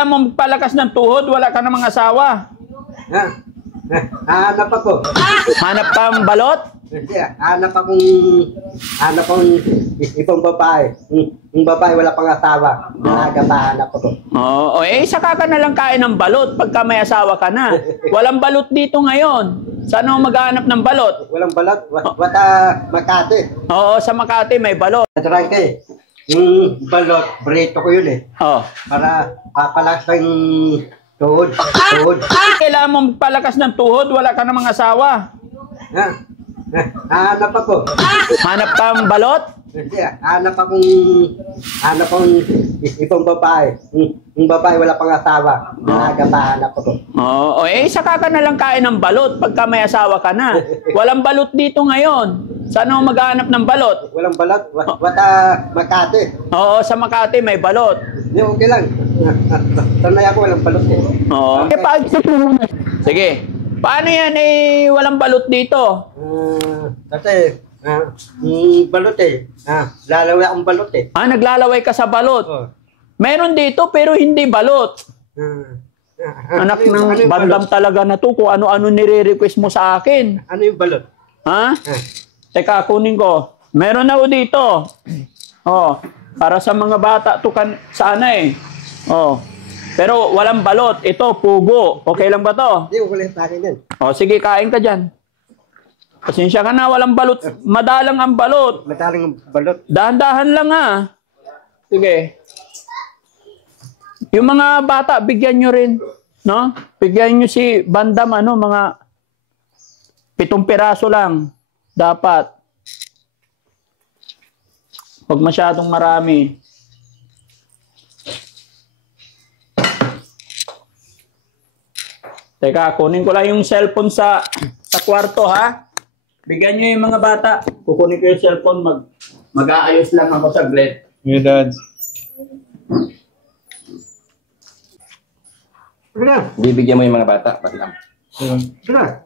Kailangan mo magpalakas ng tuhod, wala ka namang asawa. Ha? Hanap ako. Hanap ka ng balot? Hindi, hanap akong ibang babae. Yung babae wala pang asawa. Nalaga pa hanap ako. Oo, saka ka na lang kain ng balot pagka may asawa ka na. Walang balot dito ngayon. Saan ako maghahanap ng balot? Walang balot? Wata Makati. Oo, sa Makati may balot. Natrangke. Yung balot, burrito ko yun eh. Oh. Para papalakas ng tuhod. Kailangan mo magpalakas ng tuhod, wala ka namang asawa. Ha? Hanap ako. Hanap ka ng balot? Hindi, hanap akong ibang babae. Yung babae wala pang asawa. Nalaga pa hanap ako. Oo, saka ka na lang kain ng balot pagka may asawa ka na. Walang balot dito ngayon. Saan ako maghahanap ng balot? Walang balot? Wata Makati. Oo, sa Makati may balot. Hindi, okay lang. Sanay ako walang balot eh. Oo. Sige. Paano yan walang balot dito? Kasi, balot eh. Lalaway akong balot eh. Naglalaway ka sa balot. Oh. Meron dito pero hindi balot. Anak ng bandam talaga na to kung ano-ano nire-request mo sa akin. Ano yung balot? Ha? Teka, kunin ko. Meron na dito. Oh, para sa mga bata to sana eh. Oh. Pero walang balot. Ito, pugo. Okay lang ba to? Hindi, wala sa akin yan. Oh, sige, kain ka dyan. Pasensya ka na, walang balot. Madalang ang balot. Madaling balot. Dahan-dahan lang Sige. Yung mga bata, bigyan nyo rin. No? Bigyan nyo si Bandam, mga 7 piraso lang. Dapat. Huwag masyadong marami. Teka, kunin ko lang yung cellphone sa kwarto, ha? Bigyan nyo yung mga bata. Kukunin ko yung cellphone, mag-aayos lang ako saglit. Yeah, Dad. Bibigyan mo yung mga bata, pati lang. Sila.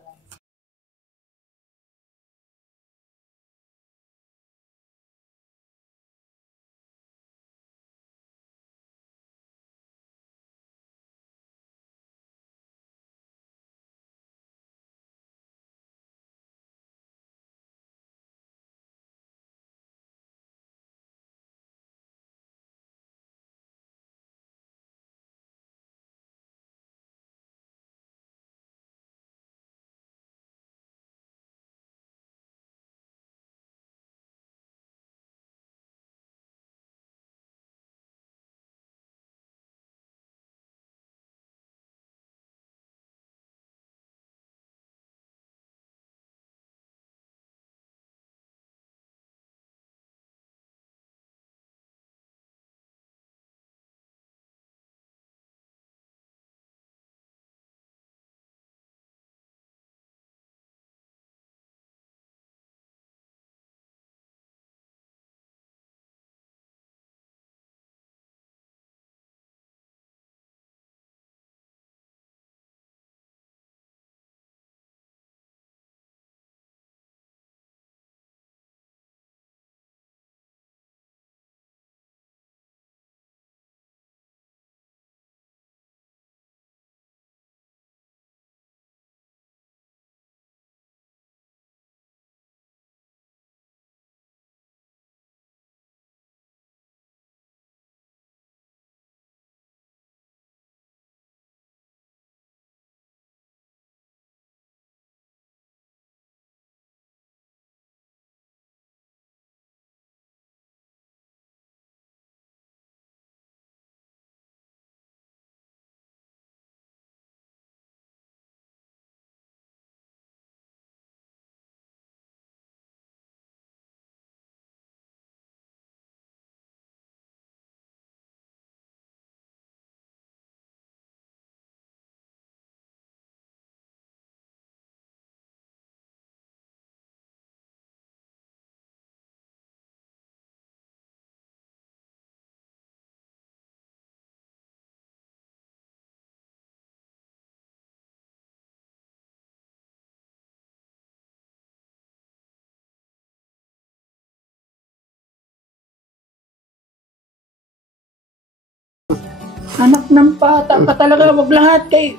Anak ng bata ka talaga, wag lahat kay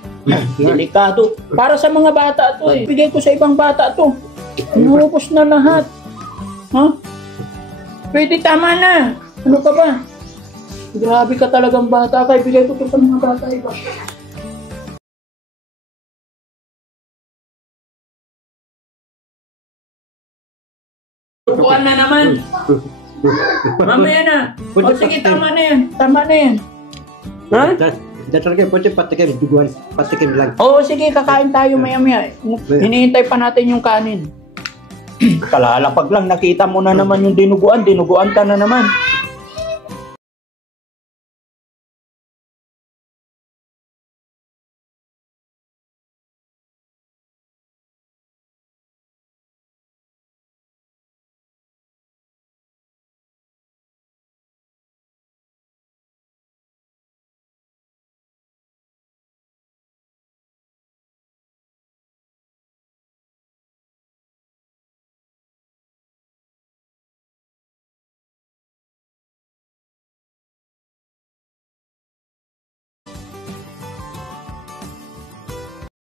delikado. Para sa mga bata to eh. Bigay ko sa ibang bata to. Inubos na lahat. Ha? Pwede, tama na. Ano ka ba? Grabe ka talagang bata ka. Bigay ko to sa mga bata iba. Tubuan na naman. Mamaya na. O sige, tama na yan. Tama na yan. Ha? Talaga, pwede patikim, duguan, patikim lang. Oo, sige, kakain tayo maya-maya. Hinihintay pa natin yung kanin. Kalalapag lang, nakita mo na naman yung dinuguan. Dinuguan ka na naman.